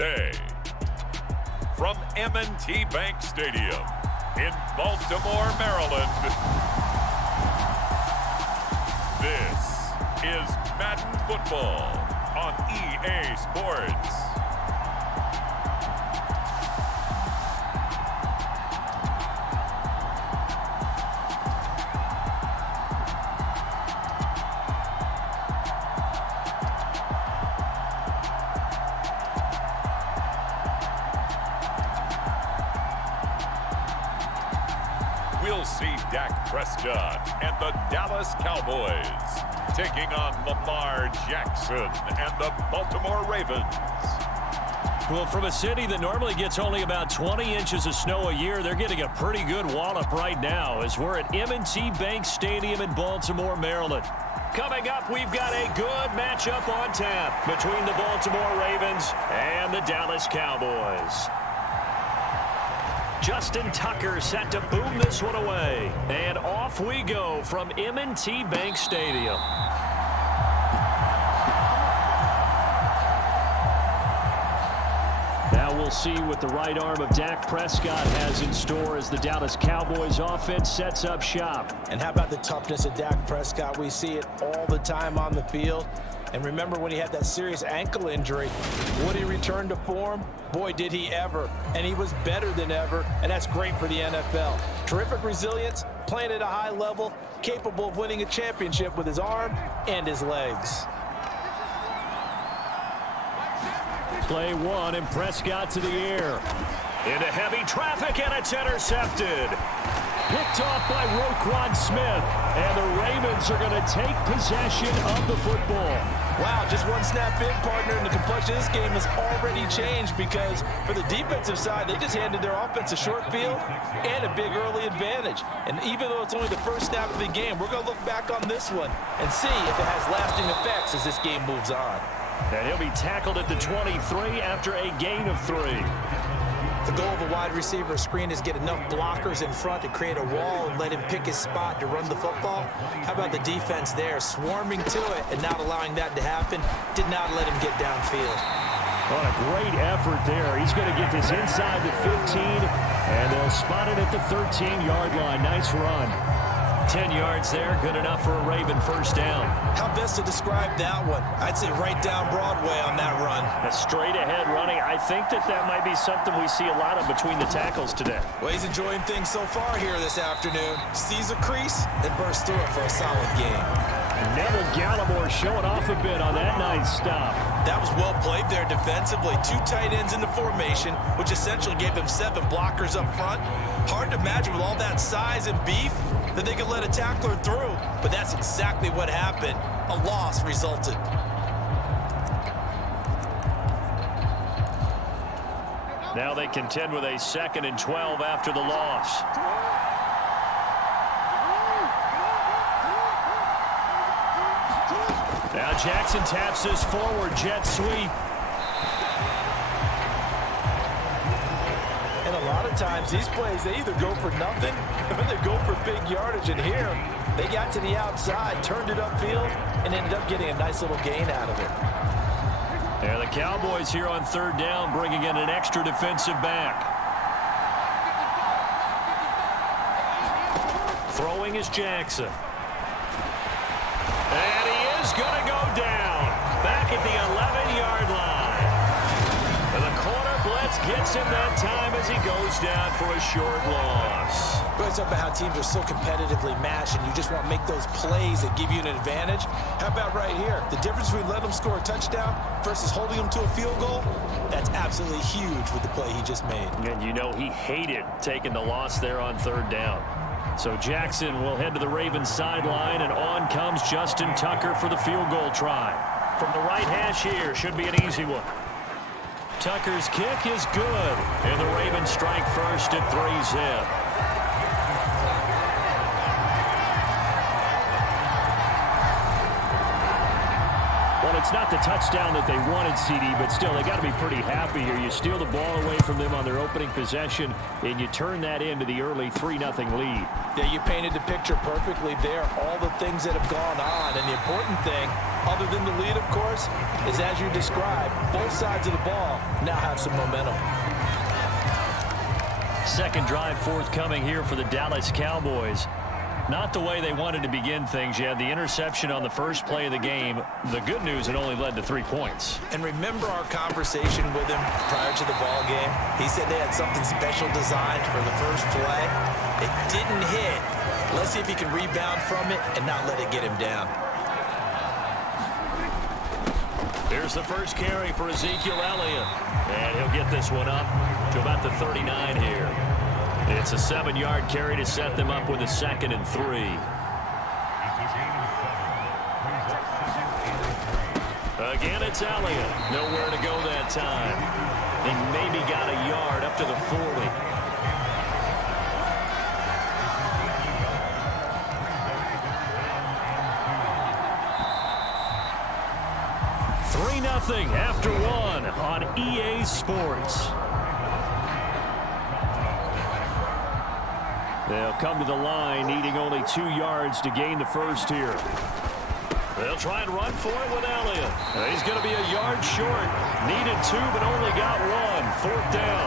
Day. From M&T Bank Stadium in Baltimore, Maryland, this is Madden Football on EA Sports. We'll see Dak Prescott and the Dallas Cowboys taking on Lamar Jackson and the Baltimore Ravens. Well, from a city that normally gets only about 20 inches of snow a year, they're getting a pretty good wallop right now as we're at M&T Bank Stadium in Baltimore, Maryland. Coming up, we've got a good matchup on tap between the Baltimore Ravens and the Dallas Cowboys. Justin Tucker set to boom this one away. And off we go from M&T Bank Stadium. Now we'll see what the right arm of Dak Prescott has in store as the Dallas Cowboys offense sets up shop. And how about the toughness of Dak Prescott? We see it all the time on the field. And remember when he had that serious ankle injury, would he return to form? Boy, did he ever. And he was better than ever, and that's great for the NFL. Terrific resilience, playing at a high level, capable of winning a championship with his arm and his legs. Play one, and Prescott to the air. Into heavy traffic, and it's intercepted. Picked off by Roquan Smith, and the Ravens are going to take possession of the football. Wow, just one snap in, partner, and the complexion of this game has already changed because for the defensive side, they just handed their offense a short field and a big early advantage. And even though it's only the first snap of the game, we're going to look back on this one and see if it has lasting effects as this game moves on. And he'll be tackled at the 23 after a gain of 3. The goal of a wide receiver screen is get enough blockers in front to create a wall and let him pick his spot to run the football. How about the defense there, swarming to it and not allowing that to happen? Did not let him get downfield. What a great effort there. He's going to get this inside the 15, and they'll spot it at the 13-yard line. Nice run. 10 yards there, good enough for a Raven first down. How best to describe that one? I'd say right down Broadway on that run. A straight ahead running. I think that might be something we see a lot of between the tackles today. Well, he's enjoying things so far here this afternoon. Sees a crease and bursts through it for a solid game. Neville Gallimore showing off a bit on that nice stop. That was well played there defensively. 2 tight ends in the formation, which essentially gave them 7 blockers up front. Hard to imagine with all that size and beef that they could let a tackler through, but that's exactly what happened. A loss resulted. Now they contend with a 2nd and 12 after the loss. Now Jackson taps this forward, jet sweep. And a lot of times these plays, they either go for nothing or they go for big yardage. And here, they got to the outside, turned it upfield, and ended up getting a nice little gain out of it. Yeah, the Cowboys here on 3rd down, bringing in an extra defensive back. Throwing is Jackson. And he is going to go down. Back at the 11-yard line. And the corner blitz gets him that time as he goes down for a short loss. It's up about how teams are so competitively matched and you just want to make those plays that give you an advantage. How about right here? The difference between letting them score a touchdown versus holding them to a field goal, that's absolutely huge with the play he just made. And you know he hated taking the loss there on 3rd down. So Jackson will head to the Ravens sideline, and on comes Justin Tucker for the field goal try. From the right hash here, should be an easy one. Tucker's kick is good, and the Ravens strike first at 3-zip. Well, it's not the touchdown that they wanted, CD, but still, they got to be pretty happy here. You steal the ball away from them on their opening possession, and you turn that into the early 3-0 lead. Yeah, you painted the picture perfectly there, all the things that have gone on. And the important thing, other than the lead, of course, is as you described, both sides of the ball now have some momentum. Second drive forthcoming here for the Dallas Cowboys. Not the way they wanted to begin things. You had the interception on the first play of the game. The good news, it only led to 3 points. And remember our conversation with him prior to the ball game? He said they had something special designed for the first play. It didn't hit. Let's see if he can rebound from it and not let it get him down. Here's the first carry for Ezekiel Elliott. And he'll get this one up to about the 39 here. It's a 7-yard carry to set them up with a 2nd and 3. Again, it's Elliott. Nowhere to go that time. He maybe got a yard up to the 40. 3-0 after 1 on EA Sports. They'll come to the line, needing only 2 yards to gain the first here. They'll try and run for it with Elliott. He's going to be a yard short. Needed 2, but only got 1. 4th down.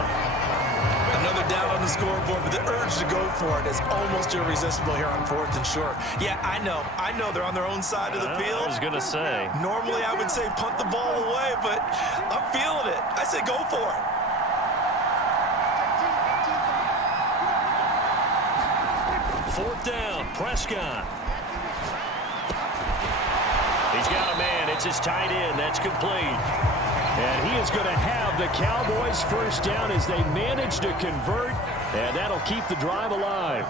Another down on the scoreboard, but the urge to go for it is almost irresistible here on 4th and short. Yeah, I know they're on their own side of the field. I was going to say. Normally I would say punt the ball away, but I'm feeling it. I say go for it. Fourth down, Prescott. He's got a man. It's his tight end. That's complete. And he is going to have the Cowboys first down as they manage to convert, and that'll keep the drive alive.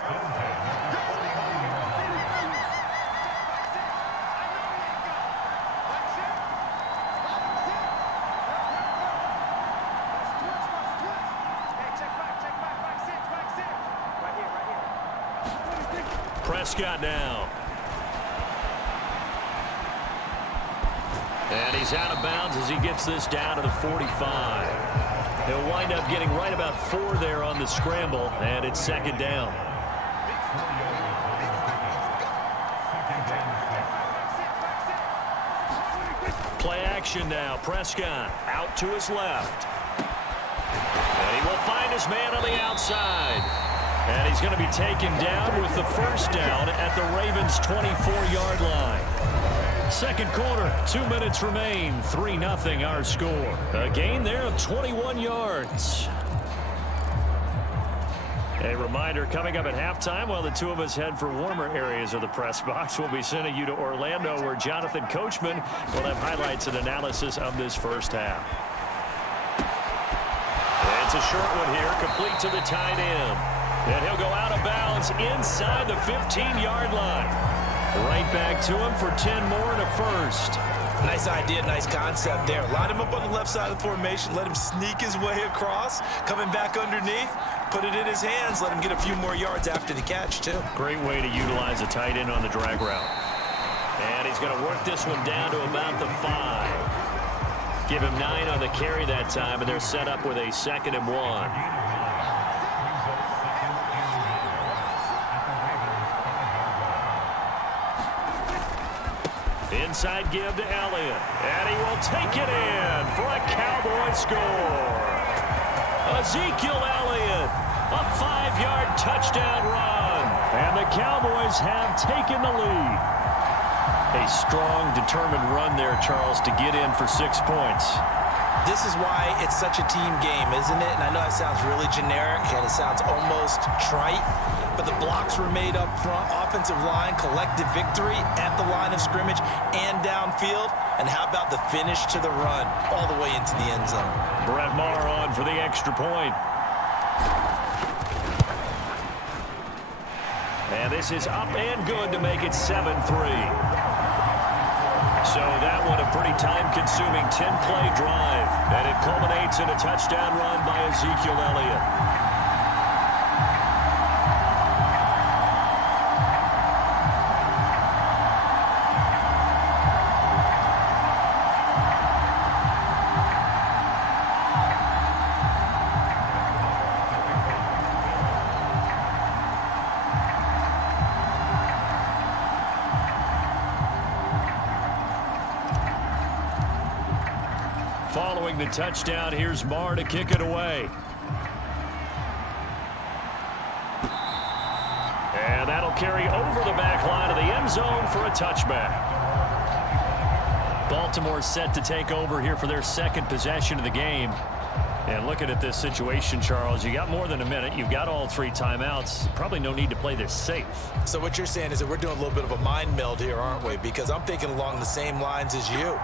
Prescott now. And he's out of bounds as he gets this down to the 45. He'll wind up getting right about 4 there on the scramble, and it's 2nd down. Play action now. Prescott out to his left. And he will find his man on the outside. And he's going to be taken down with the first down at the Ravens' 24-yard line. Second quarter, 2 minutes remain. 3-0 our score. A gain there of 21 yards. A reminder, coming up at halftime, while the two of us head for warmer areas of the press box, we'll be sending you to Orlando, where Jonathan Coachman will have highlights and analysis of this first half. It's a short one here, complete to the tight end. And he'll go out of bounds inside the 15-yard line. Right back to him for 10 more and a first. Nice idea, nice concept there. Line him up on the left side of the formation. Let him sneak his way across. Coming back underneath. Put it in his hands. Let him get a few more yards after the catch, too. Great way to utilize a tight end on the drag route. And he's going to work this one down to about the 5. Give him 9 on the carry that time, and they're set up with a 2nd and 1. Inside give to Elliott, and he will take it in for a Cowboy score. Ezekiel Elliott, a 5-yard touchdown run, and the Cowboys have taken the lead. A strong, determined run there, Charles, to get in for 6 points. This is why it's such a team game, isn't it? And I know it sounds really generic and it sounds almost trite, but the blocks were made up front, offensive line, collective victory at the line of scrimmage and downfield. And how about the finish to the run all the way into the end zone? Brett Maher on for the extra point. And this is up and good to make it 7-3. So that one a pretty time-consuming 10-play drive. And it culminates in a touchdown run by Ezekiel Elliott. Following the touchdown, here's Marr to kick it away. And that'll carry over the back line of the end zone for a touchback. Baltimore set to take over here for their second possession of the game. And looking at this situation, Charles, you got more than a minute. You've got all 3 timeouts. Probably no need to play this safe. So what you're saying is that we're doing a little bit of a mind meld here, aren't we? Because I'm thinking along the same lines as you.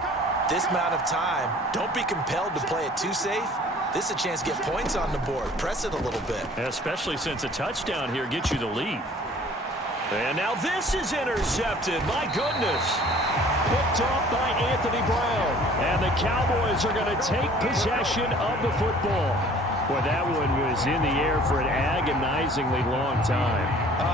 This amount of time, don't be compelled to play it too safe. This is a chance to get points on the board. Press it a little bit. Especially since a touchdown here gets you the lead. And now this is intercepted. My goodness. Picked off by Anthony Brown. And the Cowboys are going to take possession of the football. Boy, that one was in the air for an agonizingly long time.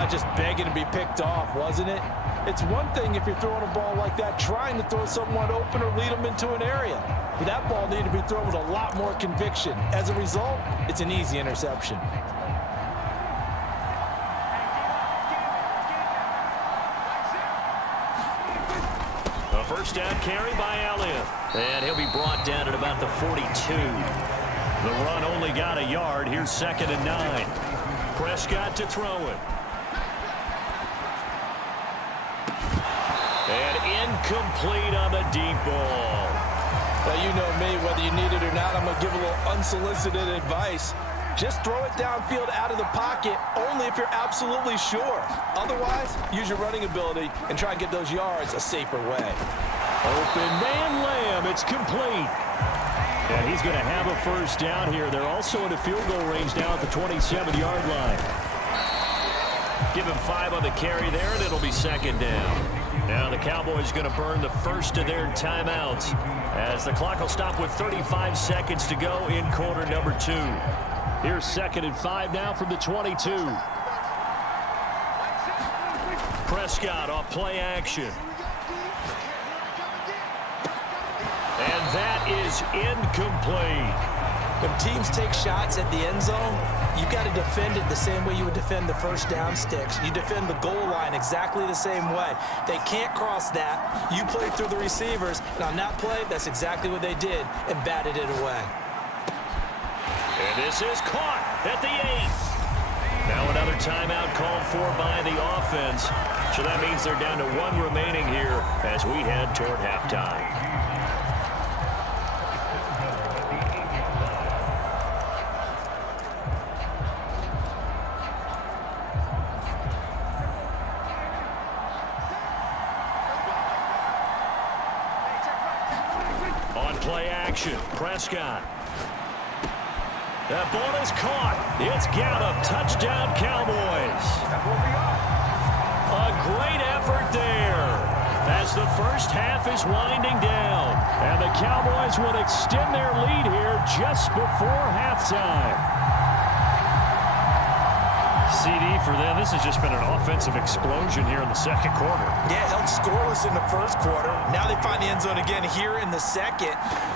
Just begging to be picked off, wasn't it? It's one thing if you're throwing a ball like that, trying to throw someone open or lead them into an area. But that ball needed to be thrown with a lot more conviction. As a result, it's an easy interception. First down carry by Elliott. And he'll be brought down at about the 42. The run only got a yard. Here's 2nd and 9. Prescott to throw it. And incomplete on the deep ball. Well, you know me, whether you need it or not, I'm going to give a little unsolicited advice. Just throw it downfield out of the pocket only if you're absolutely sure. Otherwise, use your running ability and try and get those yards a safer way. Open man Lamb. It's complete. And he's going to have a first down here. They're also in a field goal range now at the 27-yard line. Give him 5 on the carry there, and it'll be 2nd down. Now the Cowboys going to burn the first of their timeouts as the clock will stop with 35 seconds to go in quarter number 2. Here's 2nd and 5 now from the 22. Prescott off play action. And that is incomplete. When teams take shots at the end zone, you got to defend it the same way you would defend the first down sticks. You defend the goal line exactly the same way. They can't cross that. You play through the receivers, and on that play, that's exactly what they did and batted it away. And this is caught at the 8. Now another timeout called for by the offense. So that means they're down to 1 remaining here as we head toward halftime. On play action, Prescott. That ball is caught. It's Gallup. Touchdown, Cowboys. A great effort there as the first half is winding down. And the Cowboys would extend their lead here just before halftime. CD for them. This has just been an offensive explosion here in the second quarter. Yeah, held scoreless in the first quarter. Now they find the end zone again here in the second.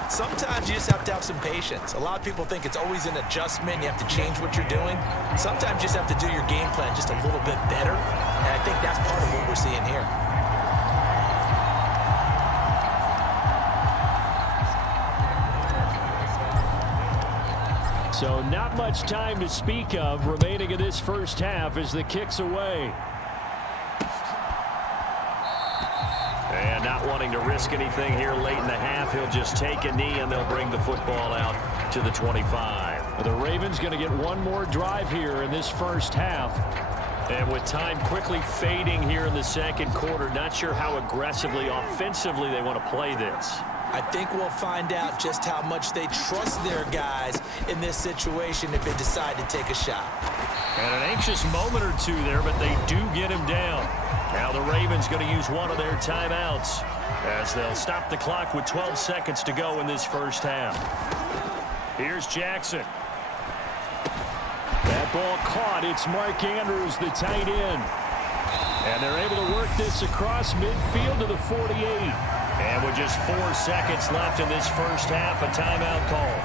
Sometimes you just have to have some patience. A lot of people think it's always an adjustment. You have to change what you're doing. Sometimes you just have to do your game plan just a little bit better. And I think that's part of what we're seeing here. So not much time to speak of remaining in this first half as the kick's away. And not wanting to risk anything here late in the half, he'll just take a knee and they'll bring the football out to the 25. The Ravens going to get one more drive here in this first half. And with time quickly fading here in the second quarter, not sure how aggressively, offensively they want to play this. I think we'll find out just how much they trust their guys in this situation if they decide to take a shot. And an anxious moment or two there, but they do get him down. Now the Ravens going to use one of their timeouts as they'll stop the clock with 12 seconds to go in this first half. Here's Jackson. That ball caught. It's Mark Andrews, the tight end. And they're able to work this across midfield to the 48. And with just 4 seconds left in this first half, a timeout call.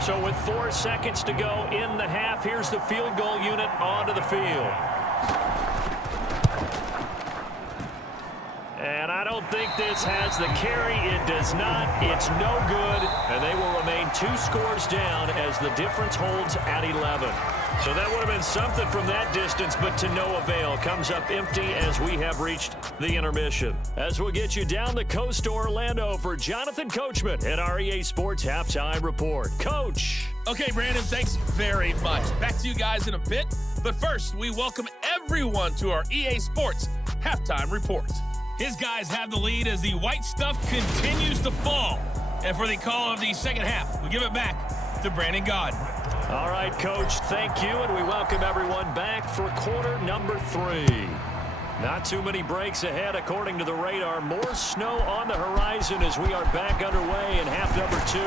So with 4 seconds to go in the half, here's the field goal unit onto the field. And I don't think this has the carry. It does not. It's no good. And they will remain 2 scores down as the difference holds at 11. So that would have been something from that distance, but to no avail. Comes up empty as we have reached the intermission. As we'll get you down the coast to Orlando for Jonathan Coachman at our EA Sports Halftime Report. Coach. Okay, Brandon, thanks very much. Back to you guys in a bit. But first, we welcome everyone to our EA Sports Halftime Report. His guys have the lead as the white stuff continues to fall. And for the call of the second half, we give it back to Brandon Gaudin. All right, Coach, thank you, and we welcome everyone back for quarter number 3. Not too many breaks ahead, according to the radar. More snow on the horizon as we are back underway in half number 2.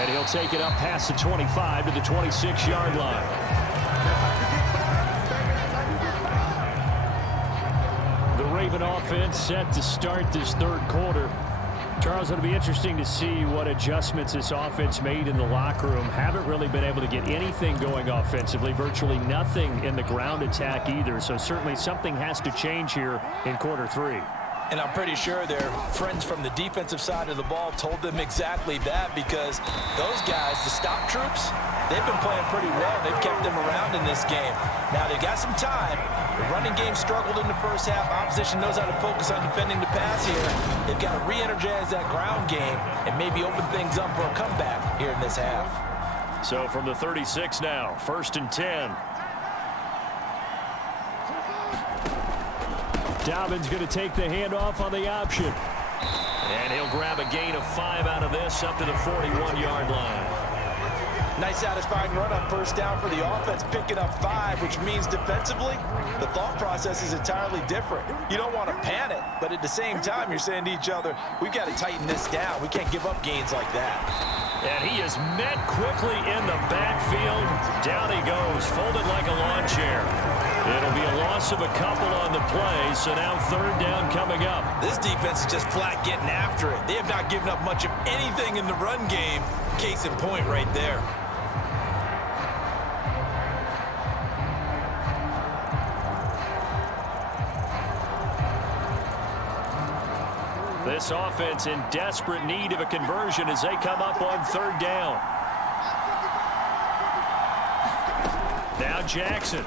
And he'll take it up past the 25 to the 26-yard line. The Raven offense set to start this third quarter. Charles, it'll be interesting to see what adjustments this offense made in the locker room. Haven't really been able to get anything going offensively, virtually nothing in the ground attack either. So certainly something has to change here in quarter 3. And I'm pretty sure their friends from the defensive side of the ball told them exactly that, because those guys, the stop troops, they've been playing pretty well. They've kept them around in this game. Now, they've got some time. The running game struggled in the first half. Opposition knows how to focus on defending the pass here. They've got to re-energize that ground game and maybe open things up for a comeback here in this half. So from the 36 now, 1st and 10. Dobbins going to take the handoff on the option. And he'll grab a gain of 5 out of this up to the 41-yard line. Nice satisfying run on first down for the offense, picking up 5, which means defensively, the thought process is entirely different. You don't want to panic, but at the same time, you're saying to each other, we've got to tighten this down. We can't give up gains like that. And he is met quickly in the backfield. Down he goes, folded like a lawn chair. It'll be a loss of a couple on the play, so now third down coming up. This defense is just flat getting after it. They have not given up much of anything in the run game. Case in point right there. This offense in desperate need of a conversion as they come up on third down. Now Jackson.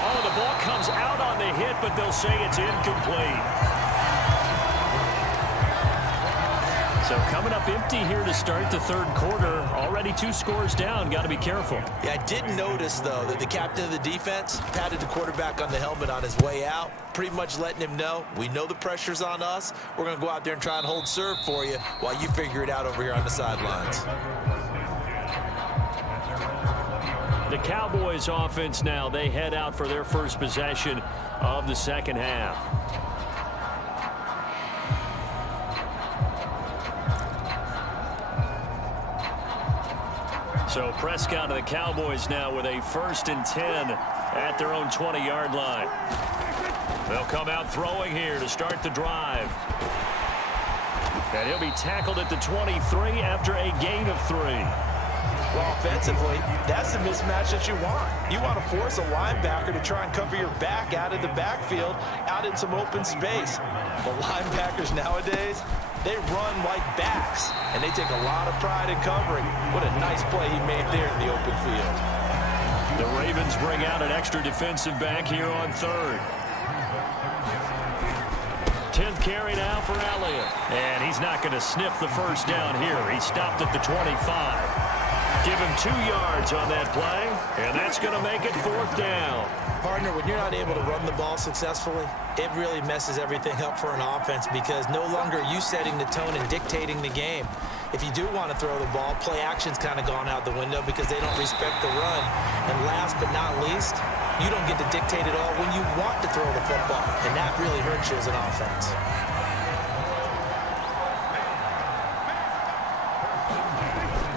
Oh, the ball comes out on the hit, but they'll say it's incomplete. So coming up empty here to start the third quarter. Already 2 scores down. Got to be careful. Yeah, I did notice, though, that the captain of the defense patted the quarterback on the helmet on his way out, pretty much letting him know, we know the pressure's on us. We're going to go out there and try and hold serve for you while you figure it out over here on the sidelines. The Cowboys offense now, they head out for their first possession of the second half. So Prescott and the Cowboys now with a 1st and 10 at their own 20-yard line. They'll come out throwing here to start the drive. And he'll be tackled at the 23 after a gain of 3. Well, offensively, that's the mismatch that you want. You want to force a linebacker to try and cover your back out of the backfield, out in some open space. The linebackers nowadays, they run like backs, and they take a lot of pride in covering. What a nice play he made there in the open field. The Ravens bring out an extra defensive back here on third. 10th carry now for Elliott. And he's not going to sniff the first down here. He stopped at the 25. Give him 2 yards on that play, and that's going to make it 4th down. Partner, when you're not able to run the ball successfully, it really messes everything up for an offense, because no longer are you setting the tone and dictating the game. If you do want to throw the ball, play action's kind of gone out the window because they don't respect the run. And last but not least, you don't get to dictate it all when you want to throw the football, and that really hurts you as an offense.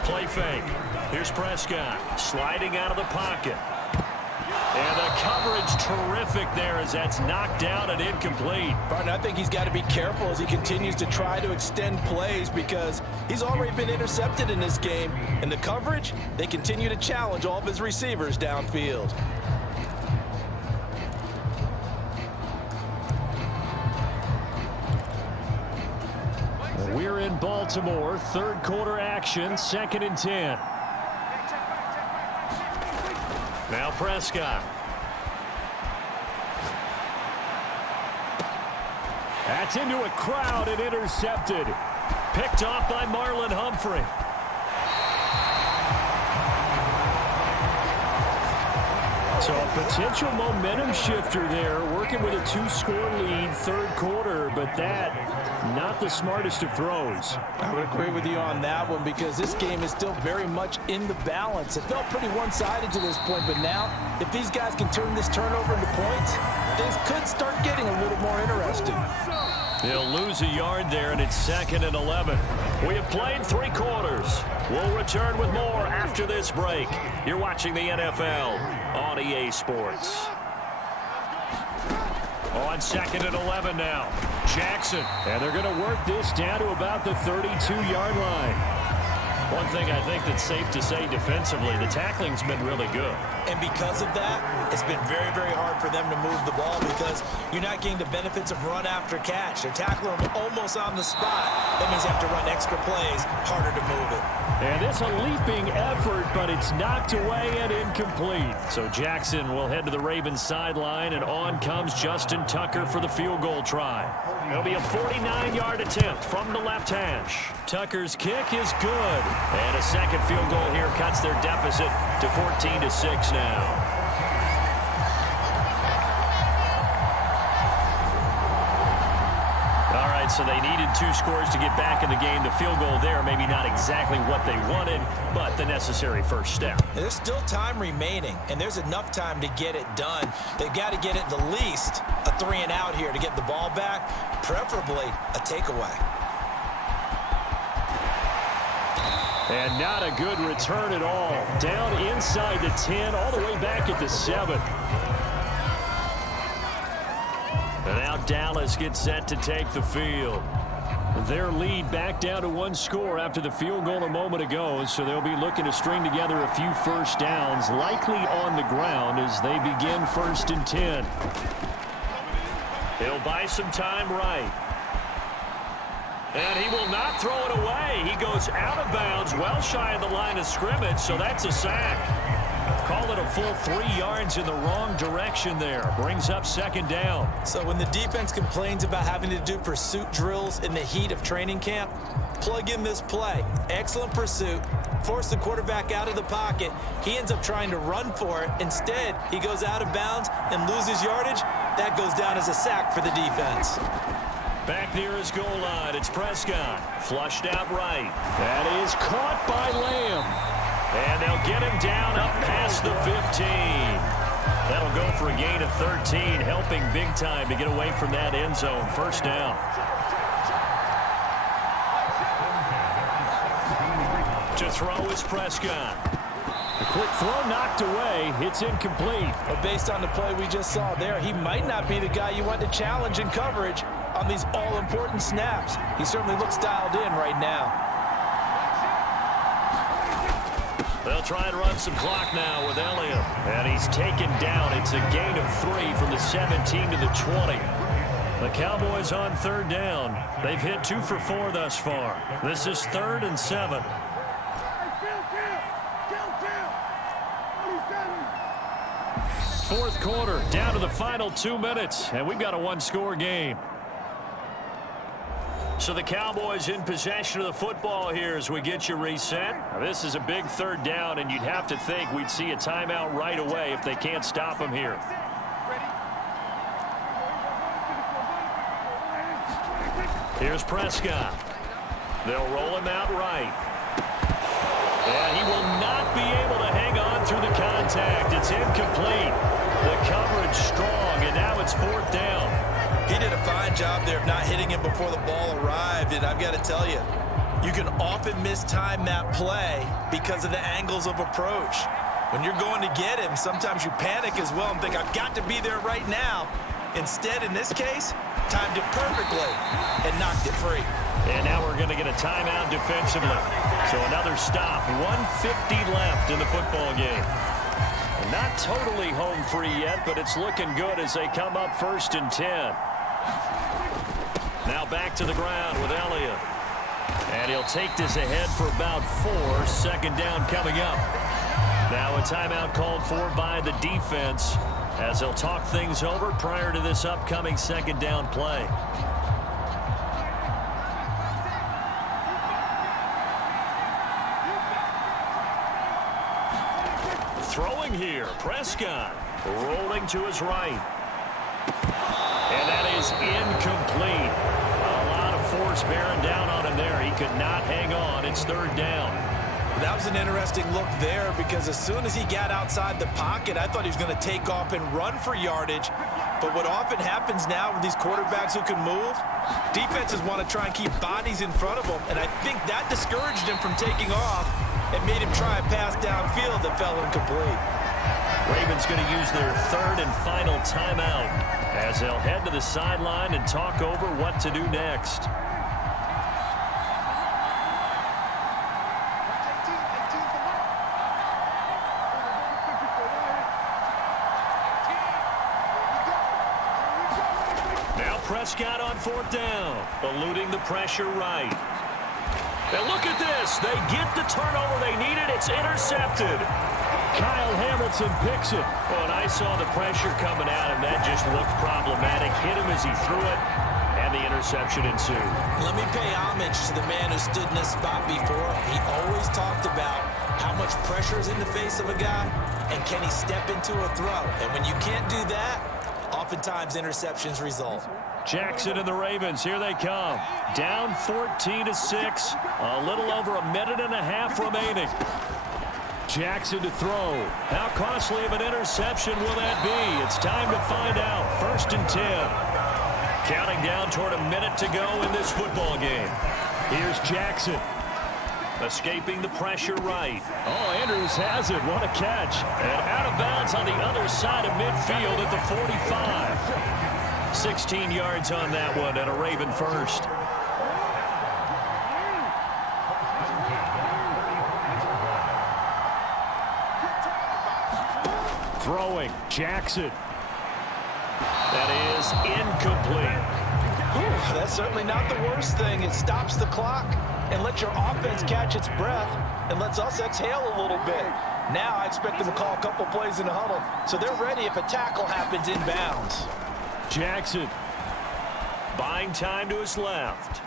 Play fake. Here's Prescott sliding out of the pocket. And the coverage terrific there as that's knocked down and incomplete. Partner, I think he's got to be careful as he continues to try to extend plays, because he's already been intercepted in this game. And the coverage, they continue to challenge all of his receivers downfield. Baltimore. Third quarter action, 2nd and 10. Now Prescott. That's into a crowd and intercepted. Picked off by Marlon Humphrey. So a potential momentum shifter there, working with a 2-score lead, third quarter, but that, not the smartest of throws. I would agree with you on that one because this game is still very much in the balance. It felt pretty one-sided to this point, but now, if these guys can turn this turnover into points, things could start getting a little more interesting. He'll lose a yard there, and it's 2nd and 11. We have played 3 quarters. We'll return with more after this break. You're watching the NFL on EA Sports. On 2nd and 11 now. Jackson. And they're going to work this down to about the 32-yard line. One thing I think that's safe to say defensively, the tackling's been really good. And because of that, it's been very, very hard for them to move the ball because you're not getting the benefits of run after catch. They're tackling them almost on the spot. That means they have to run extra plays, harder to move it. And it's a leaping effort, but it's knocked away and incomplete. So Jackson will head to the Ravens sideline, and on comes Justin Tucker for the field goal try. It'll be a 49-yard attempt from the left hash. Tucker's kick is good. And a second field goal here cuts their deficit to 14-6 now. All right, so they needed 2 scores to get back in the game. The field goal there, maybe not exactly what they wanted, but the necessary first step. There's still time remaining, and there's enough time to get it done. They've got to get it the least a 3-and-out here to get the ball back, preferably a takeaway. And not a good return at all. Down inside the 10, all the way back at the 7. And now Dallas gets set to take the field. Their lead back down to 1 score after the field goal a moment ago, so they'll be looking to string together a few first downs, likely on the ground as they begin 1st and 10. He'll buy some time right. And he will not throw it away. He goes out of bounds, well shy of the line of scrimmage, so that's a sack. Call it a full 3 yards in the wrong direction there. Brings up 2nd down. So when the defense complains about having to do pursuit drills in the heat of training camp, plug in this play. Excellent pursuit. Force the quarterback out of the pocket. He ends up trying to run for it. Instead, he goes out of bounds and loses yardage. That goes down as a sack for the defense. Back near his goal line, it's Prescott. Flushed out right. That is caught by Lamb. And they'll get him down up past the 15. That'll go for a gain of 13, helping big time to get away from that end zone. First down. To throw is Prescott. The quick throw knocked away. It's incomplete. But based on the play we just saw there, he might not be the guy you want to challenge in coverage on these all-important snaps. He certainly looks dialed in right now. They'll try and run some clock now with Elliott. And he's taken down. It's a gain of 3 from the 17 to the 20. The Cowboys on 3rd down. They've hit 2 for 4 thus far. This is 3rd and 7. Fourth quarter, down to the final 2 minutes, and we've got a 1-score game. So the Cowboys in possession of the football here as we get you reset. Now, this is a big 3rd down, and you'd have to think we'd see a timeout right away if they can't stop them here. Here's Prescott. They'll roll him out right. And he will not be able to hang on through the contact. It's incomplete. The coverage strong, and now it's 4th down. He did a fine job there of not hitting him before the ball arrived, and I've got to tell you, you can often mistime that play because of the angles of approach. When you're going to get him, sometimes you panic as well and think, I've got to be there right now. Instead, in this case, timed it perfectly and knocked it free. And now we're going to get a timeout defensively. So another stop, 1:50 left in the football game. Not totally home free yet, but it's looking good as they come up 1st and 10. Now back to the ground with Elliott. And he'll take this ahead for about 4. Second down coming up. Now a timeout called for by the defense as they'll talk things over prior to this upcoming second down play. Throwing here, Prescott rolling to his right. And that is incomplete. A lot of force bearing down on him there. He could not hang on. It's third down. That was an interesting look there because as soon as he got outside the pocket, I thought he was going to take off and run for yardage. But what often happens now with these quarterbacks who can move, defenses want to try and keep bodies in front of them. And I think that discouraged him from taking off and made him try a pass downfield that fell incomplete. Ravens going to use their third and final timeout as they'll head to the sideline and talk over what to do next. Now Prescott on fourth down, eluding the pressure right. Now look at this. They get the turnover they needed. It's intercepted. Kyle Hamilton picks it. Oh, and I saw the pressure coming at him. That just looked problematic. Hit him as he threw it, and the interception ensued. Let me pay homage to the man who stood in this spot before. He always talked about how much pressure is in the face of a guy, and can he step into a throw. And when you can't do that, oftentimes interceptions result. Jackson and the Ravens, here they come. Down 14-6. A little over a minute and a half remaining. Jackson to throw. How costly of an interception will that be? It's time to find out. 1st and 10. Counting down toward a minute to go in this football game. Here's Jackson. Escaping the pressure right. Oh, Andrews has it. What a catch. And out of bounds on the other side of midfield at the 45. 16 yards on that one and a Raven first. Throwing, Jackson. That is incomplete. Ooh, that's certainly not the worst thing. It stops the clock and lets your offense catch its breath and lets us exhale a little bit. Now I expect them to call a couple plays in the huddle so they're ready if a tackle happens inbounds. Jackson buying time to his left.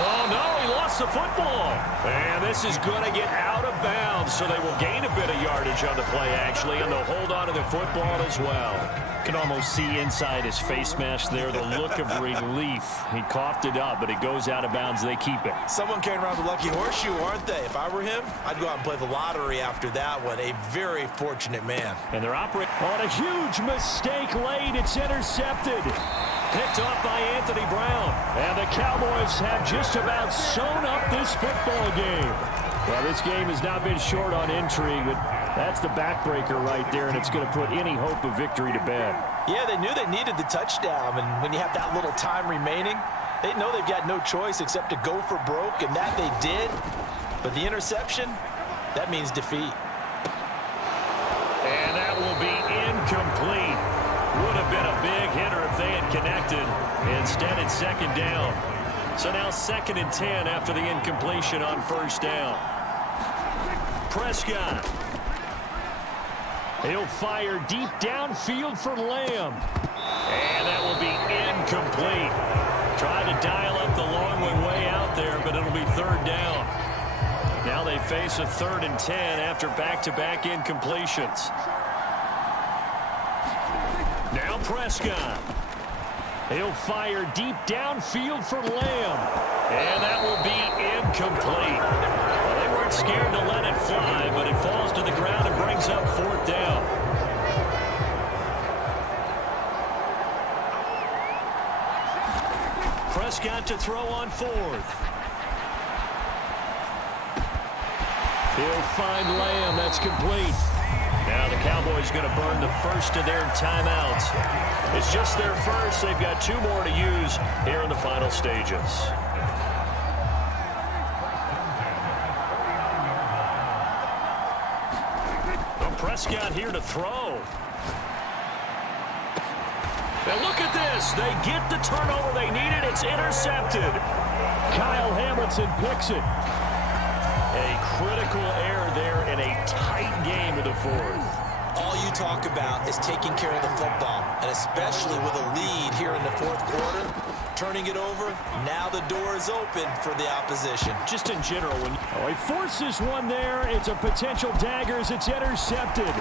Oh, no, he lost the football. And this is going to get out of bounds, so they will gain a bit of yardage on the play, actually, and they'll hold on to the football as well. Can almost see inside his face mask there the look of relief. He coughed it up, but it goes out of bounds. They keep it. Someone came around with a lucky horseshoe, aren't they? If I were him, I'd go out and play the lottery after that one. A very fortunate man. And they're operating on a huge mistake late. It's intercepted. Picked off by Anthony Brown. And the Cowboys have just about sewn up this football game. Well, this game has not been short on intrigue, but that's the backbreaker right there, and it's going to put any hope of victory to bed. Yeah, they knew they needed the touchdown, and when you have that little time remaining, they know they've got no choice except to go for broke, and that they did. But the interception, that means defeat. And that will be incomplete. Would have been a big hitter if they had connected. Instead, it's second down. So now 2nd and 10 after the incompletion on 1st down. Prescott. He'll fire deep downfield for Lamb. And that will be incomplete. Tried to dial up the long way out there, but it'll be 3rd down. Now they face a 3rd and 10 after back-to-back incompletions. Now Prescott. He'll fire deep downfield for Lamb. And that will be incomplete. Well, they weren't scared to let it fly, but it falls to the ground and brings up 4th down. Prescott to throw on 4th. He'll find Lamb. That's complete. Now the Cowboys going to burn the first of their timeouts. It's just their first. They've got 2 more to use here in the final stages. Well, Prescott here to throw. Now look at this. They get the turnover they needed. It's intercepted. Kyle Hamilton picks it. A critical error there in a tight game in the fourth. All you talk about is taking care of the football, and especially with a lead here in the fourth quarter, turning it over, now the door is open for the opposition. Just in general, he forces one there. It's a potential dagger as it's intercepted.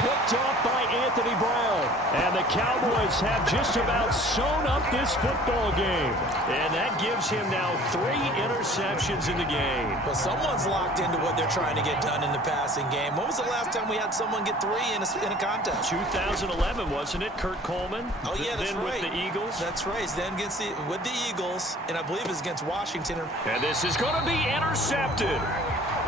Picked off by Anthony Brown. And the Cowboys have just about sewn up this football game. And that gives him now 3 interceptions in the game. Well, someone's locked into what they're trying to get done in the passing game. When was the last time we had someone get 3 in a contest? 2011, wasn't it? Kurt Coleman? Oh, yeah, that's then right. With the Eagles? That's right. Then with the Eagles, and I believe it's against Washington. And this is going to be intercepted.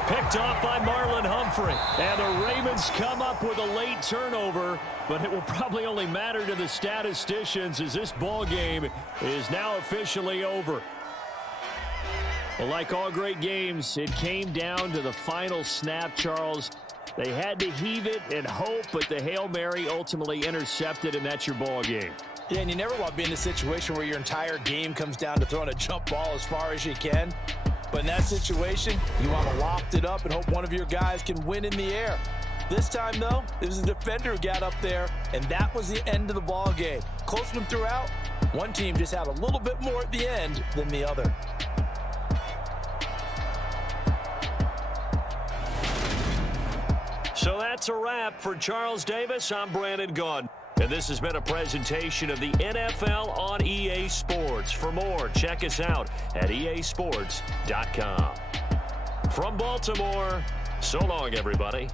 Picked off by Marlon Humphrey. And the Ravens come up with a late turnover, but it will probably only matter to the statisticians as this ball game is now officially over. Well, like all great games, it came down to the final snap, Charles. They had to heave it and hope, but the Hail Mary ultimately intercepted, and that's your ball game. Yeah, and you never want to be in a situation where your entire game comes down to throwing a jump ball as far as you can. But in that situation, you want to loft it up and hope one of your guys can win in the air. This time, though, it was a defender who got up there, and that was the end of the ball game. Close one throughout. One team just had a little bit more at the end than the other. So that's a wrap for Charles Davis. I'm Brandon Gaudin. And this has been a presentation of the NFL on EA Sports. For more, check us out at easports.com. From Baltimore, so long, everybody.